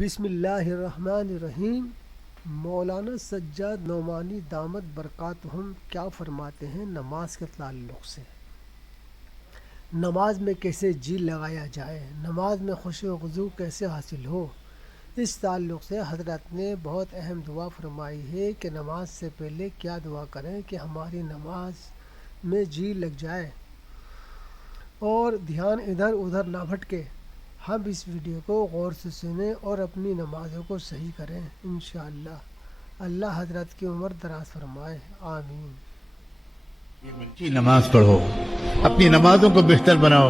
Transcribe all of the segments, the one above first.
بسم اللہ الرحمن الرحیم۔ مولانا سجاد نعمانی دامت برکاتہم کیا فرماتے ہیں نماز کے تعلق سے؟ نماز میں کیسے جی لگایا جائے، نماز میں خشوع و خضوع کیسے حاصل ہو، اس تعلق سے حضرت نے بہت اہم دعا فرمائی ہے کہ نماز سے پہلے کیا دعا کریں کہ ہماری نماز میں جی لگ جائے اور دھیان ادھر ادھر نہ بھٹکے۔ ہم اس ویڈیو کو غور سے سنیں اور اپنی نمازوں کو صحیح کریں انشاءاللہ۔ اللہ حضرت کی عمر دراز فرمائے، آمین۔ اچھی نماز پڑھو، اپنی نمازوں کو بہتر بناؤ،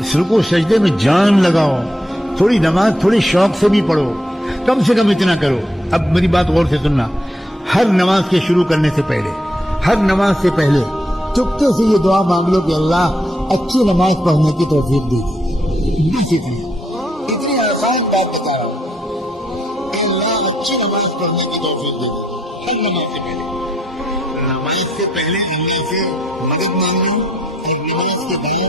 اس رکوع سجدے میں جان لگاؤ، تھوڑی نماز تھوڑی شوق سے بھی پڑھو، کم سے کم اتنا کرو۔ اب میری بات غور سے سننا، ہر نماز کے شروع کرنے سے پہلے، ہر نماز سے پہلے چپکے سے یہ دعا مانگ لو کہ اللہ اچھی نماز پڑھنے کی توفیق دیجیے۔ بس اتنی آسان بات بتا رہا ہوں کہ اللہ اچھی نماز پڑھنے کی توفیق دے دے۔ ہر نماز سے پہلے، نماز سے پہلے اللہ سے مدد مانگنا اور نماز کے بعد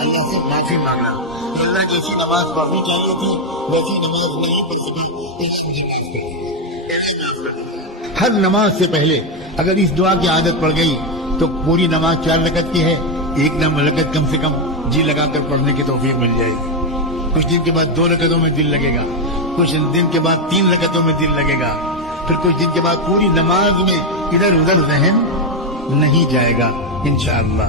اللہ سے معافی مانگنا کہ اللہ جیسی نماز پڑھنی چاہیے تھی ویسی نماز نہیں پڑھ سکا، ہر نماز سے پہلے اگر اس دعا کی عادت پڑ گئی تو پوری نماز 4 رکعت کی ہے، ایک رکعت کم سے کم جی لگا کر پڑھنے کی توفیق مل جائے گی۔ کچھ دن کے بعد 2 رکعتوں میں دل لگے گا، کچھ دن کے بعد 3 رکعتوں میں دل لگے گا، پھر کچھ دن کے بعد پوری نماز میں ادھر ادھر ذہن نہیں جائے گا انشاءاللہ۔